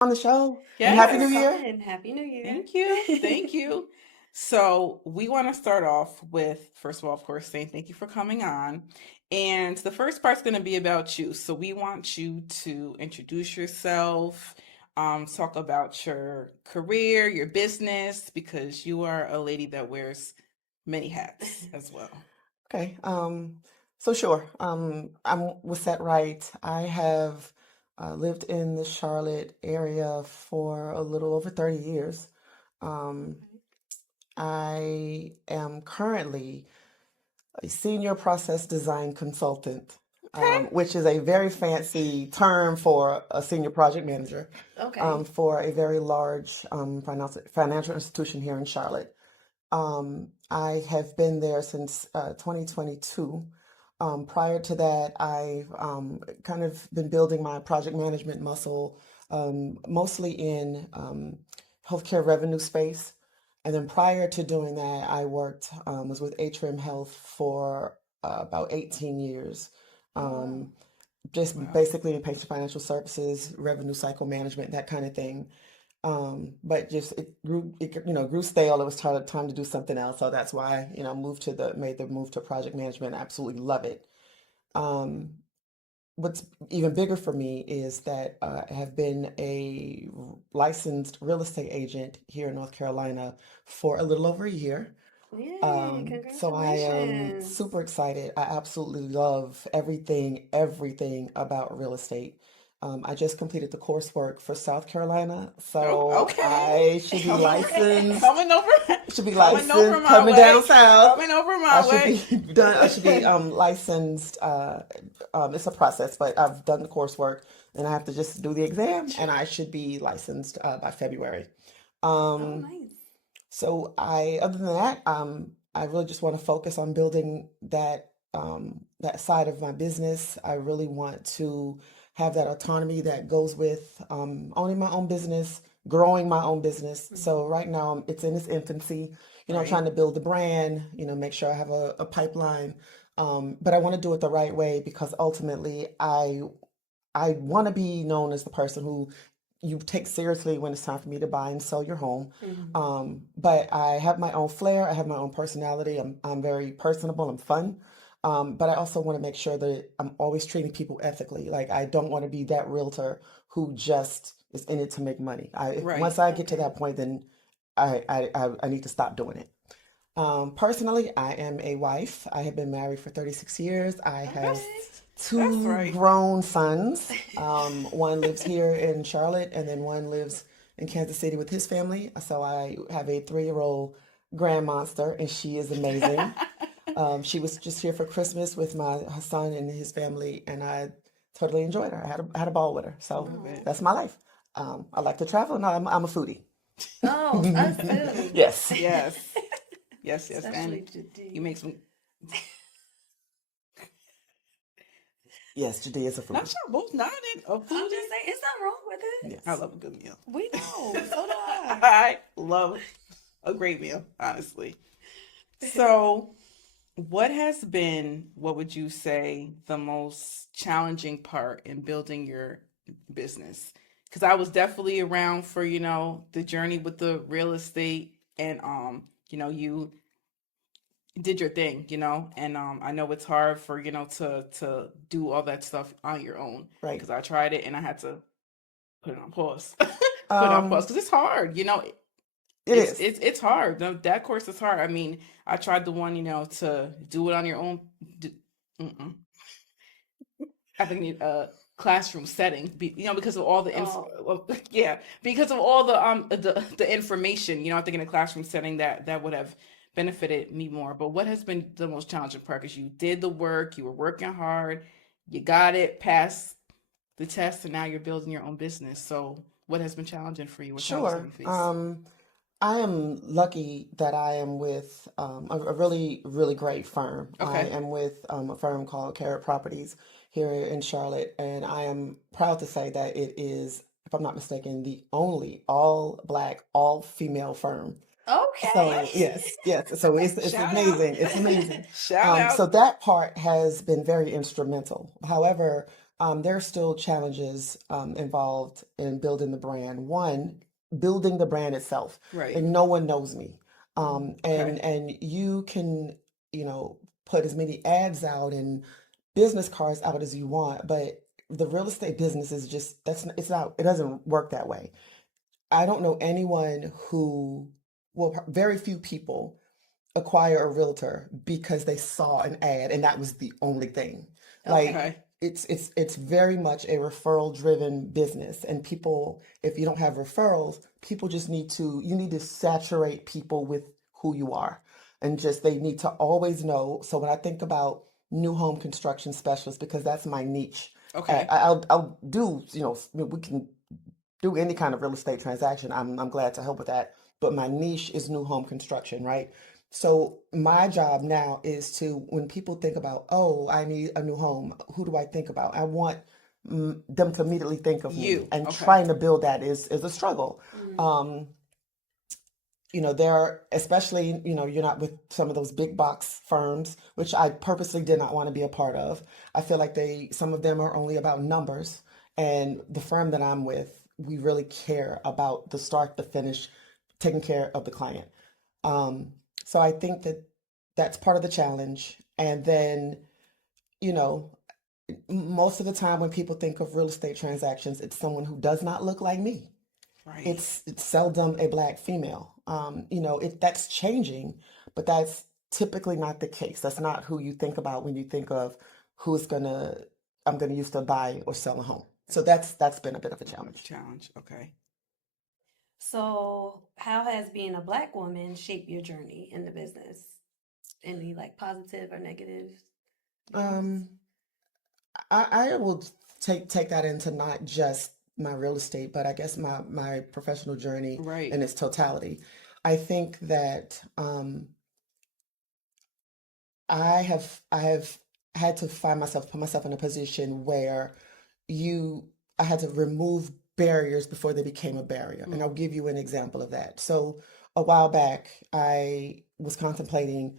On the show. And Thank you Happy for New Yes. Year. coming. Happy New Year. Thank you. Thank you. So, we want to start off with, first of all, of course, saying thank you for coming on. And the first part's going to be about you. So, we want you to introduce yourself, talk about your career, your business, because you are a lady that wears many hats as well. Okay. So sure. I'm Whissette Wright. I have lived in the Charlotte area for a little over 30 years. Um, I am currently a senior process design consultant, Okay. which is a very fancy term for a senior project manager Okay. for a very large financial institution here in Charlotte. I have been there since 2022. Prior to that, I've kind of been building my project management muscle, mostly in healthcare revenue space. And then prior to doing that, I was with Atrium Health for about 18 years. Oh, wow. Um, just Wow. basically in patient financial services, revenue cycle management, that kind of thing. But just it grew stale. It was time to do something else. So that's why, made the move to project management. I absolutely love it. Um, what's even bigger for me is that I have been a licensed real estate agent here in North Carolina for a little over a year. Yay, So I am congratulations. super excited. I absolutely love everything about real estate. I just completed the coursework for South Carolina, Oh, so okay. I should be Coming, licensed. coming over, Should be coming over licensed my coming down way. south. Coming over I my should way. be done. I should be licensed. It's a process, but I've done the coursework, and I have to just do the exam, and I should be licensed by February. Oh, Um, nice. other than that, I really just want to focus on building that side of my business. I really want to have that autonomy that goes with owning my own business, growing my own business. Mhm. So right now it's in its infancy, Right. trying to build the brand, make sure I have a pipeline. But I want to do it the right way because ultimately I want to be known as the person who you take seriously when it's time for me to buy and sell your home. Mhm. But I have my own flair. I have my own personality. I'm very personable. I'm fun. But I also want to make sure that I'm always treating people ethically. Like I don't want to be that realtor who just is in it to make money. Right. Once I get to Okay. that point, then I need to stop doing it. Personally, I am a wife. I have been married for 36 years. I have Okay. That's two right. grown sons. One lives here in Charlotte, and then one lives in Kansas City with his family. So I have a 3-year-old grand monster, and she is amazing. She was just here for Christmas with my her son and his family, and I totally enjoyed her. I had a ball with her. So Love it. Oh. that's my life. I like to travel, and I'm a foodie. Oh, us too. Yes. Yes. Yes, yes. And Especially you today. make some. Yes, Jade is a Not foodie. y'all both nodding. A I'm foodie. just saying, it's nothing wrong with it. I Yes. love a good meal. We know. So do I. I love a great meal, honestly. So, what would you say, the most challenging part in building your business? Because I was definitely around for, the journey with the real estate and, you did your thing, and I know it's hard for, to do all that stuff on your own Right. because I tried it and I had to put it on pause. Put it on pause Um, because it's hard, it is. it's hard. That course is hard. I mean, I tried the one, to do it on your own. Mm-mm. I think you need a classroom setting, because of all the Oh, well, yeah, because of all the information. I think in a classroom setting that would have benefited me more. But what has been the most challenging part? Because you did the work, you were working hard, you got it, passed the test, and now you're building your own business. So, what has been challenging for you? What challenges have Sure. you faced? I am lucky that I am with a really, really great firm. I Okay. am with a firm called Carrot Properties here in Charlotte, and I am proud to say that it is, if I'm not mistaken, the only all black, all female firm. okay. So yes, yes. So it's Shout out. amazing. It's amazing. Shout out. So that part has been very instrumental. However, there are still challenges involved in building the brand. One, building the brand itself, Right. and no one knows me. Okay. And you can, you know, put as many ads out and business cards out as you want, but the real estate business is just it's not, it doesn't work that way. I don't know anyone who, well, very few people acquire a realtor because they saw an ad and that was the only thing. Like Okay. it's very much a referral driven business, and people, if you don't have referrals, people just need to, you need to saturate people with who you are, and just they need to always know. So when I think about new home construction specialist, because that's my niche, Okay. I'll do, you know, we can do any kind of real estate transaction. I'm glad to help with that. But my niche is new home construction, right? So my job now is to, when people think about, oh, I need a new home, who do I think about? I want them to immediately think of me, You. and Okay. trying to build that is a struggle. Mm. Um, you know, there are, especially, you know, you're not with some of those big box firms, which I purposely did not want to be a part of. I feel like some of them are only about numbers. And the firm that I'm with, we really care about the start to finish, taking care of the client. Um, so I think that that's part of the challenge. And then, you know, most of the time when people think of real estate transactions, it's someone who does not look like me. Right. It's seldom a black female. You know, that's changing, but that's typically not the case. That's not who you think about when you think of who's gonna I'm gonna use to buy or sell a home. So that's been a bit of a challenge. Challenge. Okay. So, how has being a Black woman shaped your journey in the business? Any like positive or negative things? Um, I will take that into not just my real estate, but I guess my professional journey Right. in its totality. I think that I have had to put myself in a position where you I had to remove barriers before they became a barrier. And I'll Mm. give you an example of that. So a while back, I was contemplating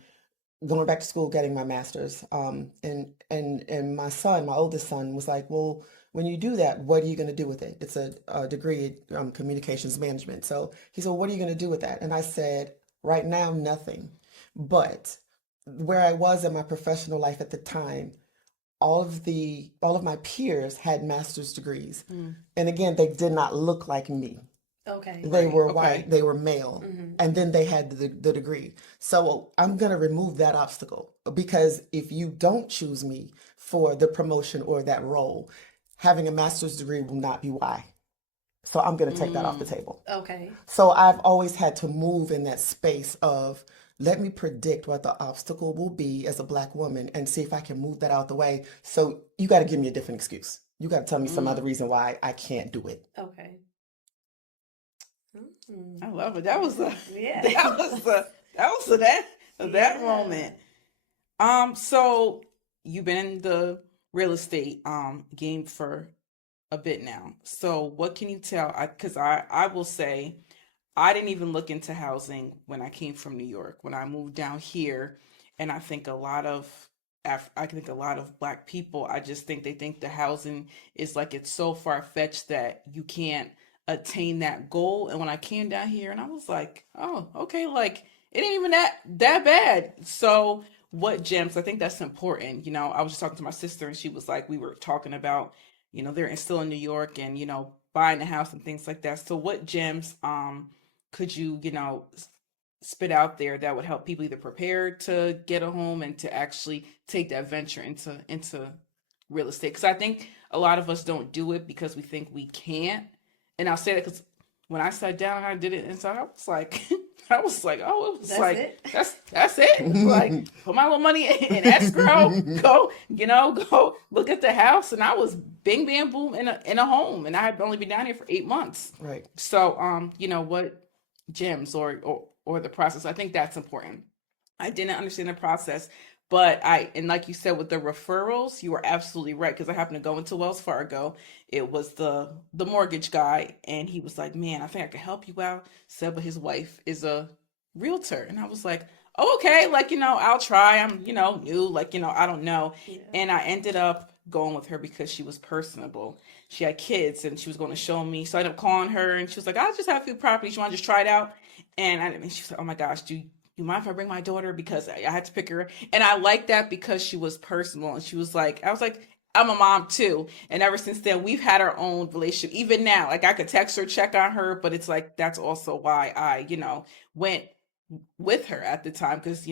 going back to school, getting my master's. And my son, my oldest son, was like, "Well, when you do that, what are you going to do with it? It's a degree in communications management." So he said, "What are you going to do with that?" And I said, "Right now, nothing." But where I was in my professional life at the time, all of my peers had master's degrees, Mm. and again, they did not look like me. Okay. They Right. were Okay. white, they were male, Mm-hmm. and then they had the degree. So I'm going to remove that obstacle, because if you don't choose me for the promotion or that role, having a master's degree will not be why. So I'm going to take that off the Mm. table. Okay. So I've always had to move in that space of, let me predict what the obstacle will be as a black woman and see if I can move that out the way. So you got to give me a different excuse. You got to tell me some other Mm. reason why I can't do it. Okay. Mm. I love it. That was the Yeah. that was the that was the that Yeah. moment. So you've been in the real estate game for a bit now. So what can you tell? Because I will say I didn't even look into housing when I came from New York. When I moved down here, and I think a lot of I think a lot of black people, I just think they think the housing is like it's so far fetched that you can't attain that goal. And when I came down here, and I was like, oh, okay, like it ain't even that bad. So what gems? I think that's important. You know, I was just talking to my sister, and she was like, we were talking about, you know, they're still in New York, and you know, buying a house and things like that. So what gems could you, you know, spit out there that would help people either prepare to get a home and to actually take that venture into real estate? Because I think a lot of us don't do it because we think we can't. And I'll say that because when I sat down and I did it, and so I was like, I was like, oh, it was That's like it. that's it. Like put my little money in escrow, go, you know, go look at the house, and I was bing bam boom in a home, and I had only been down here for 8 months. Right. So you know what gems or the process. I think that's important. I didn't understand the process, but and like you said with the referrals, you were absolutely right because I happened to go into Wells Fargo. It was the mortgage guy, and he was like, "Man, I think I could help you out." Said, but his wife is a realtor, and I was like, oh, okay, like, I'll try. I'm, new, like, I don't know. Yeah. And I ended up going with her because she was personable. She had kids and she was going to show me. So I ended up calling her and she was like, I just have a few properties. You want to just try it out? And she was like, oh my gosh, do you mind if I bring my daughter? Because I had to pick her. And I liked that because she was personal. And she was like, I was like, I'm a mom too. And ever since then, we've had our own relationship. Even now, like I could text her, check on her, but it's like, that's also why I, went with her at the time because,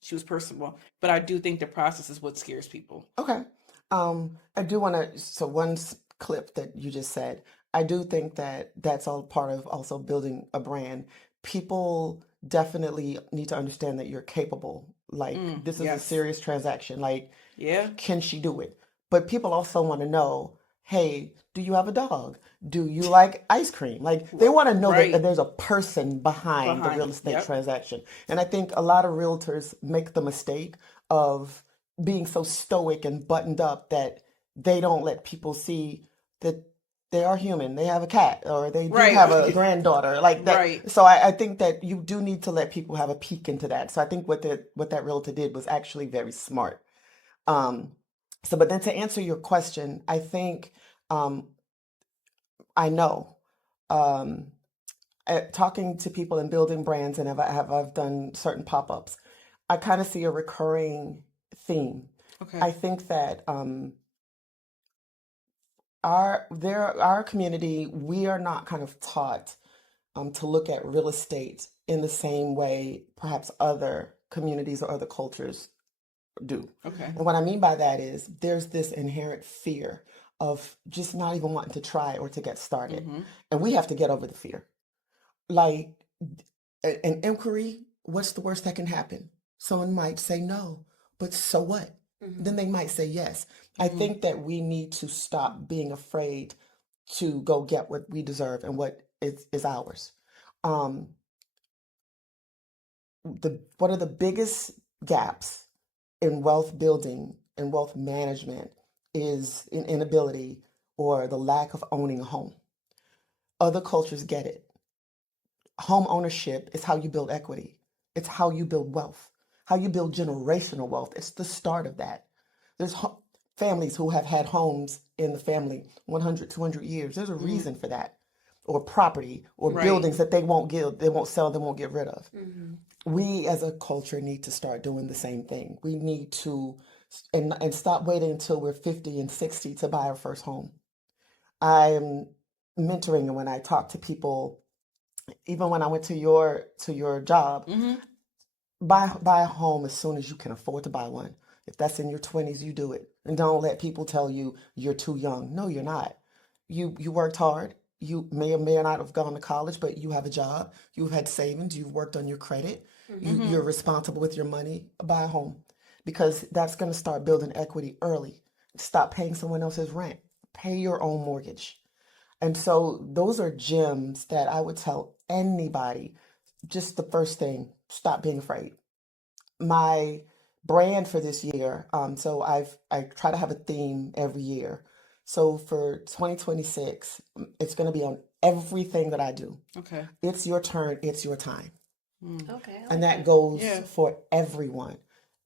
she was personable. But I do think the process is what scares people. Okay. I do want to, so clip that you just said, I do think that that's all part of also building a brand. People definitely need to understand that you're capable. Like, this is a Yes. serious transaction. Like, Yeah. can she do it? But people also want to know, hey, do you have a dog? Do you like ice cream? Like, they want to know that Right. there's a person behind the real estate Yep. transaction. And I think a lot of realtors make the mistake of being so stoic and buttoned up that they don't let people see that they are human. They have a cat or they do Right. have a granddaughter like that. Right. So I think that you do need to let people have a peek into that. So I think what that realtor did was actually very smart. But then to answer your question, I think I know talking to people and building brands, and I've done certain pop-ups, I kind of see a recurring theme. Okay. I think that our community, we are not kind of taught to look at real estate in the same way perhaps other communities or other cultures do. Okay. And what I mean by that is there's this inherent fear of just not even wanting to try or to get started. And we have to get over the fear. Like an inquiry, what's the worst that can happen? Someone might say no, but so what? Then they might say yes. I think that we need to stop being afraid to go get what we deserve and what is ours. One of the biggest gaps in wealth building and wealth management is an inability or the lack of owning a home. Other cultures get it. Home ownership is how you build equity. It's how you build wealth, how you build generational wealth. It's the start of that. There's families who have had homes in the family 100, 200 years. There's a reason for that. Or property or buildings that they won't sell, they won't get rid of. We as a culture need to start doing the same thing. We need to and stop waiting until we're 50 and 60 to buy our first home. I'm mentoring, and when I talk to people, even when I went to your job, buy a home as soon as you can afford to buy one. If that's in your 20s, you do it. And don't let people tell you you're too young. No, you're not. You worked hard. You may or may not have gone to college, but you have a job. You've had savings. You've worked on your credit. You're responsible with your money. Buy a home because that's going to start building equity early. Stop paying someone else's rent. Pay your own mortgage. And so those are gems that I would tell anybody. Just the first thing, stop being afraid. My brand for this year, so I try to have a theme every year. So for 2026, it's going to be on everything that I do. Okay. It's your turn, it's your time. Okay. And that goes for everyone.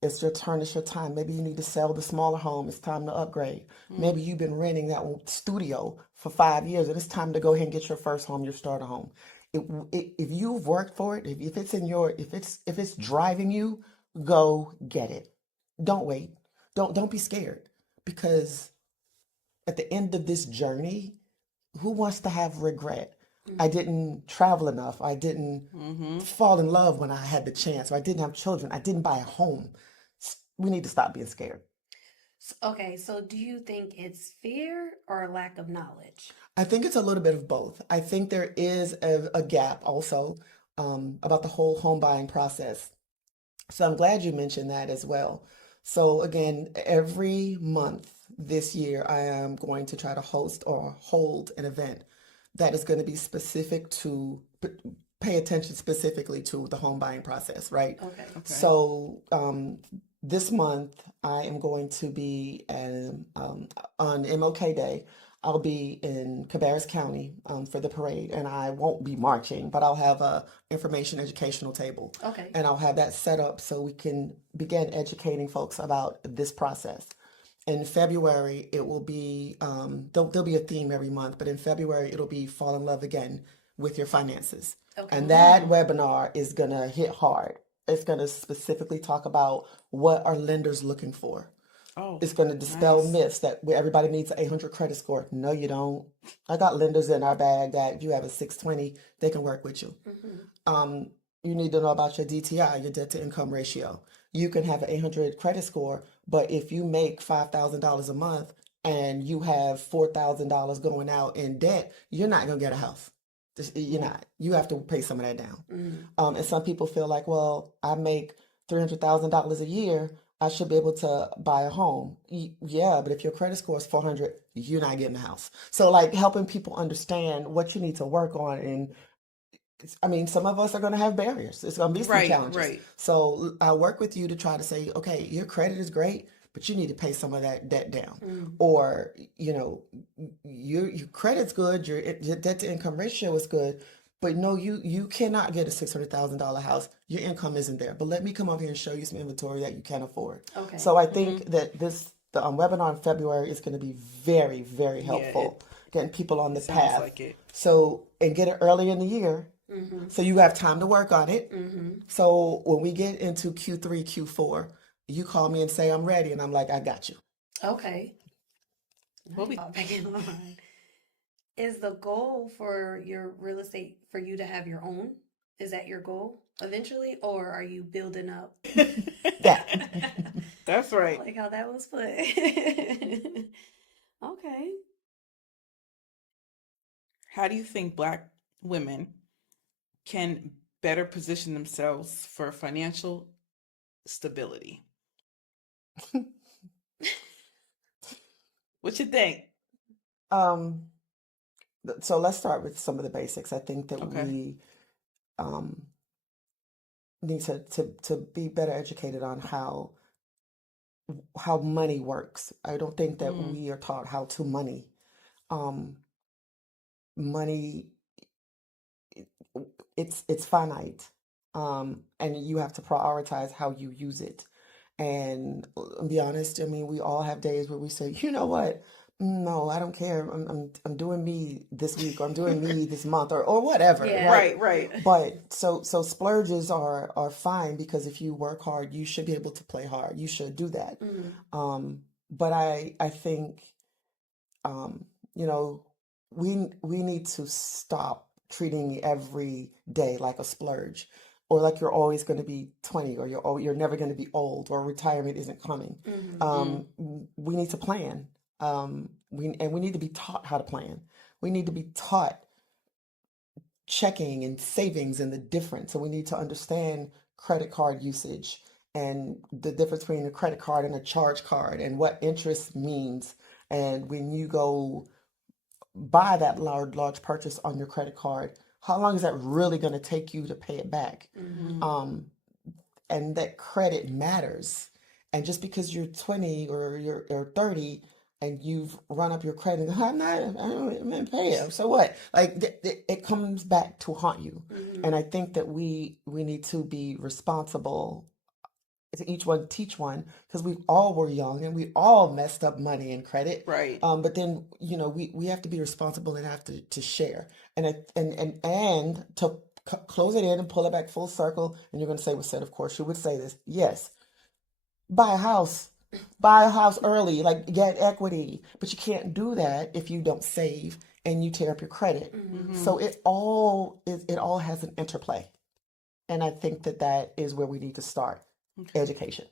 It's your turn, it's your time. Maybe you need to sell the smaller home. It's time to upgrade. Maybe you've been renting that studio for 5 years and it's time to go ahead and get your first home, your starter home. If you've worked for it, if it's in your, if it's driving you, go get it. Don't wait. Don't be scared because at the end of this journey, who wants to have regret? I didn't travel enough. I didn't fall in love when I had the chance, or I didn't have children. I didn't buy a home. We need to stop being scared. Okay, so do you think it's fear or lack of knowledge? I think it's a little bit of both. I think there is a gap also about the whole home buying process. So I'm glad you mentioned that as well. So again, every month this year, I am going to try to host or hold an event that is going to be specific to pay attention specifically to the home buying process, right? Okay. So this month I am going to be on MLK Day. I'll be in Cabarrus County for the parade, and I won't be marching, but I'll have a information educational table, Okay. and I'll have that set up so we can begin educating folks about this process. In February, it will be there'll be a theme every month, but in February it'll be fall in love again with your finances, Okay. and that webinar is gonna hit hard. It's gonna specifically talk about what are lenders looking for. Oh, It's going to dispel nice. myths that everybody needs an 800 credit score. No, you don't. I got lenders in our bag that if you have a 620, they can work with you. Um, you need to know about your DTI, your debt to income ratio. You can have an 800 credit score, but if you make $5,000 a month and you have $4,000 going out in debt, you're not going to get a house. You're not. You have to pay some of that down. And some people feel like, well, I make $300,000 a year. I should be able to buy a home. Yeah, but if your credit score is 400, you're not getting a house. So, like, helping people understand what you need to work on. And I mean, some of us are going to have barriers. It's going to be some Right, challenges. right. So, I'll work with you to try to say, okay, your credit is great, but you need to pay some of that debt down. Or, you know, your credit's good, your debt to income ratio is good, but no, you cannot get a $600,000 house. Your income isn't there. But let me come over here and show you some inventory that you can afford. Okay. So I think that the webinar in February is going to be very, very Yeah, helpful, getting people on the sounds path. like it. So, and get it early in the year, so you have time to work on it. So when we get into Q3, Q4, you call me and say, I'm ready. And I'm like, I got you. Okay. We'll be- Back in line. Is the goal for your real estate for you to have your own? Is that your goal eventually, or are you building up? Yeah. That's I right. like how that was put. Okay. How do you think Black women can better position themselves for financial stability? What you think? Um, so let's start with some of the basics. I think that Okay. we um, need to be better educated on how money works. I don't think that we are taught how to money. Um, money, it's finite, and you have to prioritize how you use it. And be honest, I mean, we all have days where we say, you know what? No, I don't care. I'm doing me this week, or I'm doing me this month, or whatever, Yeah. right? Right. But so splurges are fine, because if you work hard, you should be able to play hard. You should do that. But I think you know, we need to stop treating every day like a splurge, or like you're always going to be 20, or you're never going to be old, or retirement isn't coming. We need to plan. We need to be taught how to plan. We need to be taught checking and savings and the difference. And we need to understand credit card usage and the difference between a credit card and a charge card, and what interest means. And when you go buy that large purchase on your credit card, how long is that really going to take you to pay it back? And that credit matters. And just because you're 20 or you're 30 and you've run up your credit, I'm gonna pay it. So what? Like it comes back to haunt you. And I think that we need to be responsible, to each one teach one, because we all were young and we all messed up money and credit. Right. But then, you know, we have to be responsible and have to share, and to close it in and pull it back full circle. And you're going to say, Whissette, of course you would say this. Yes, buy a house. Buy a house early, like get equity, but you can't do that if you don't save and you tear up your credit. So it all has an interplay, and I think that is where we need to start. Education.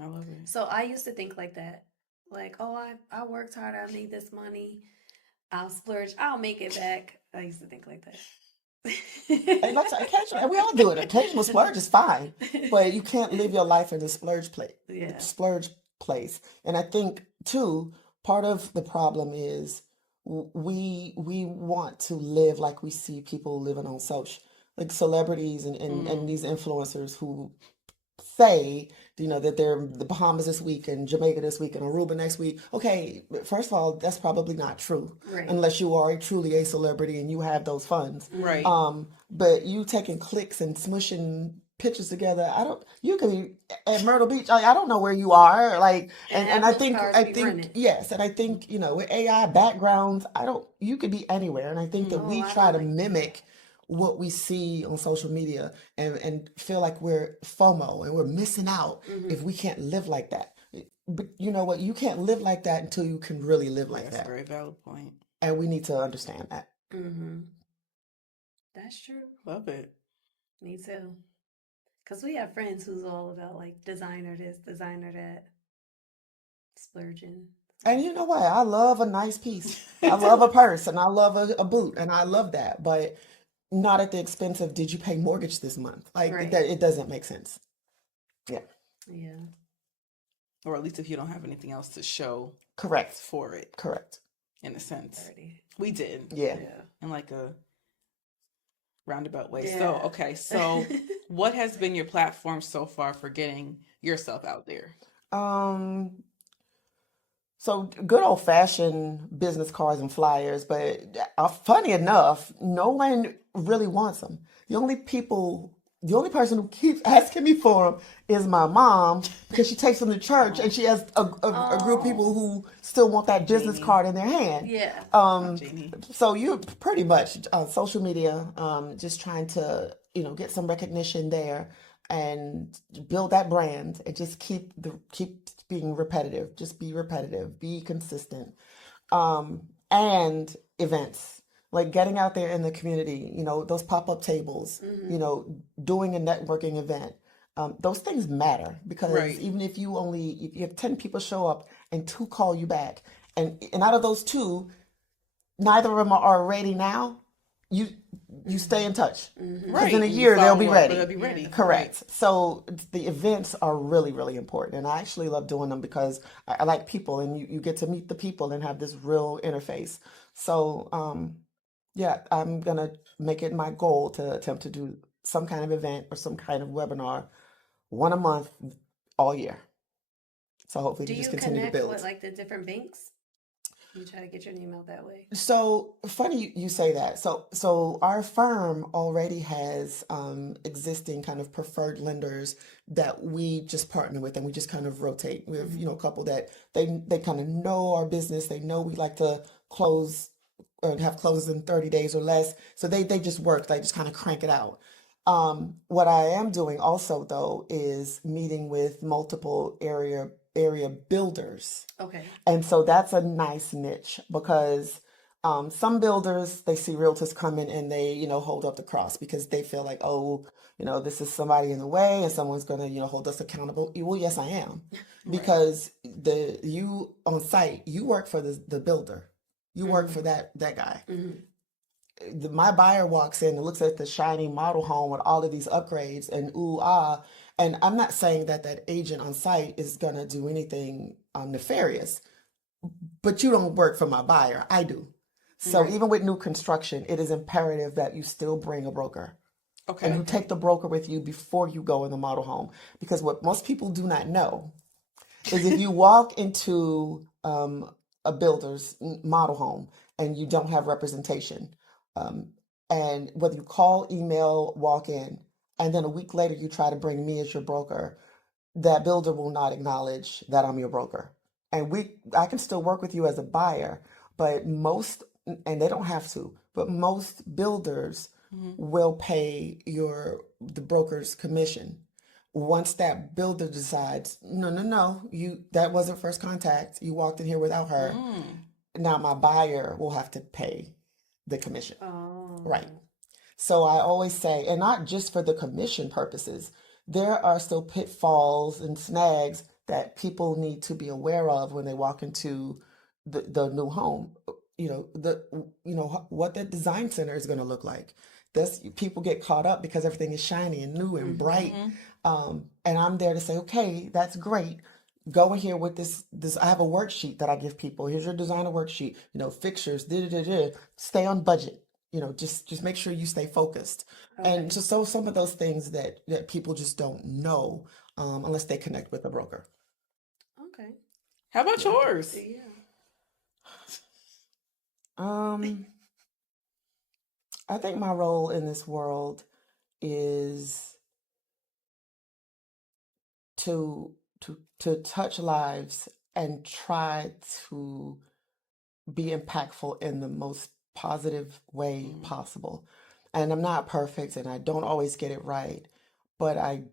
I love it. So I used to think like that. Like, oh, I worked hard, I made this money, I'll splurge, I'll make it back. I used to think like that. And that's occasionally, and we all do it. Occasional splurge is fine, but you can't live your life in the splurge Yeah. place. And I think too, part of the problem is we want to live like we see people living on social, like celebrities and these influencers who say, that they're the Bahamas this week and Jamaica this week and Aruba next week. Okay, first of all, that's probably not true Right. unless you are truly a celebrity and you have those funds. Right. But you taking clicks and smushing pictures together, you could be at Myrtle Beach. I don't know where you are. Like, And and have I those think, cars I be think, running. yes. And I think, with AI backgrounds, you could be anywhere. And I think that Oh, we I try don't to like that. mimic what we see on social media and feel like we're FOMO and we're missing out if we can't live like that. But you know what? You can't live like that until you can really live like That's a that. very valid point. And we need to understand that. Mm-hmm. That's true. Love it. Me too. Because we have friends who's all about like designer this, designer that, splurging. And you know what? I love a nice piece. I love a purse and I love a boot and I love that, but not at the expense of did you pay mortgage this month? Like Right. it doesn't make sense. Yeah, Yeah. Or at least if you don't have anything else to show correct. for it, Correct. in a sense. 30. We did. Yeah. Yeah. In like a roundabout way. Yeah. So, okay. So, what has been your platform so far for getting yourself out there? So good old fashioned business cards and flyers, but funny enough, no one really wants them. The only person who keeps asking me for them is my mom because she takes them to church and she has a group of people who still want that business Jamie. card in their hand. Yeah. Jamie. So you pretty much social media, just trying to get some recognition there and build that brand and just keep being repetitive. Just be repetitive, be consistent, and events like getting out there in the community. Those pop-up tables. Doing a networking event. Those things matter because Right. even if you have 10 people show up and 2 call you back, and out of those 2, neither of them are ready now, you stay in touch because Right. in a And you year they'll follow be up, ready. They'll be ready. Yeah. Correct. So the events are really, really important, and I actually love doing them because I like people, and you get to meet the people and have this real interface. So yeah, I'm gonna make it my goal to attempt to do some kind of event or some kind of webinar, one a month, all year. So hopefully Do we just you continue to connect with build. like the different banks? You try to get your name out that way. So funny you say that. So our firm already has existing kind of preferred lenders that we just partner with, and we just kind of rotate. We have a couple that they kind of know our business. They know we like to close or have closes in 30 days or less. So they just work. They just kind of crank it out. What I am doing also though is meeting with multiple area builders. Okay. And so that's a nice niche because some builders, they see realtors coming and they, hold up the cross because they feel like, oh, this is somebody in the way and someone's going to, hold us accountable. Well, yes, I am. Right. Because you on site, you work for the builder. You work for that guy. My buyer walks in and looks at the shiny model home with all of these upgrades and ooh ah, and I'm not saying that agent on site is gonna do anything nefarious, but you don't work for my buyer. I do. So Right. even with new construction, it is imperative that you still bring a broker. And you Okay. take the broker with you before you go in the model home. Because what most people do not know is if you walk into a builder's model home and you don't have representation, um, and whether you call, email, walk in, and then a week later you try to bring me as your broker, that builder will not acknowledge that I'm your broker. And I can still work with you as a buyer, but and they don't have to, but most builders will pay the broker's commission. Once that builder decides, no, that wasn't first contact. You walked in here without her. Now my buyer will have to pay the commission. Oh. Right. So I always say, and not just for the commission purposes, there are still pitfalls and snags that people need to be aware of when they walk into the new home. What the design center is going to look like. People get caught up because everything is shiny and new and bright. And I'm there to say, okay, that's great. Go in here with this. I have a worksheet that I give people. Here's your designer worksheet. Fixtures. Stay on budget. Just make sure you stay focused. And Okay. so some of those things that people just don't know unless they connect with a broker. Okay. How about Yeah. yours? Yeah. I think my role in this world is to touch lives and try to be impactful in the most positive way possible. And I'm not perfect and I don't always get it right, but I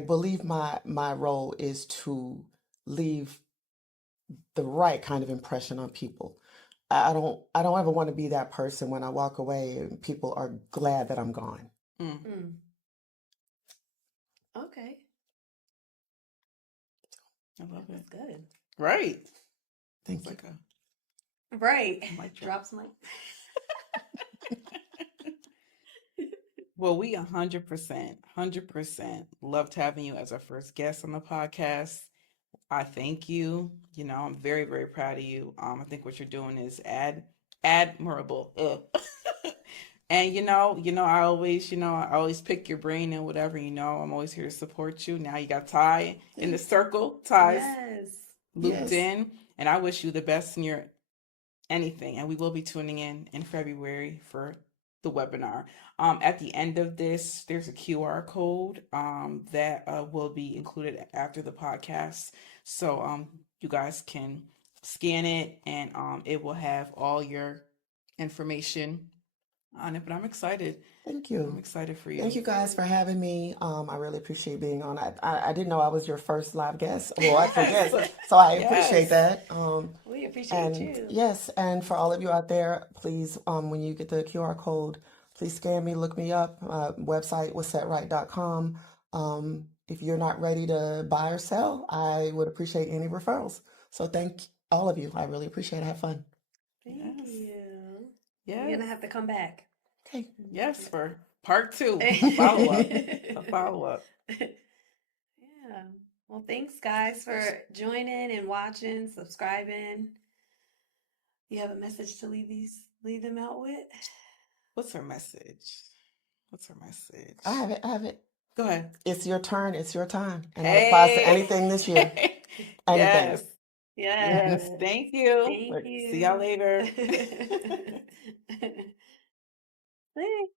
believe my role is to leave the right kind of impression on people. I don't ever want to be that person when I walk away and people are glad that I'm gone. Mm. Okay. I love That's it. good. Right. Thank It's you. like a Right. mic drop. Drops mic. Well, we 100% loved having you as our first guest on the podcast. I thank you. You know, I'm very, very proud of you. I think what you're doing is admirable. And I always pick your brain and whatever. I'm always here to support you. Now you got Ty in the circle. Ty's Yes. looped Yes. in, and I wish you the best in your anything. And we will be tuning in February for the webinar. At the end of this, there's a QR code that will be included after the podcast. So you guys can scan it and it will have all your information on it. But I'm excited. Thank I'm you. excited for you. Thank you guys for having me. I really appreciate being on. I didn't know I was your first live guest. Well, I forget, so I appreciate that. We appreciate And you. yes, and for all of you out there, please, when you get the QR code, please scan me, look me up. Website whissetteright.com. If you're not ready to buy or sell, I would appreciate any referrals. So thank all of you. I really appreciate it. Have fun. Thank Yes. you. Yes. You're gonna have to come back. Okay. Yes, for part 2, follow up, a follow up. Yeah. Well, thanks guys for joining and watching, subscribing. You have a message to leave them out with? What's her message? I have it. Go ahead. It's your turn. It's your time. And that applies to anything this year. Anything. Yes. Thank you. Thank you. See y'all later. Thanks.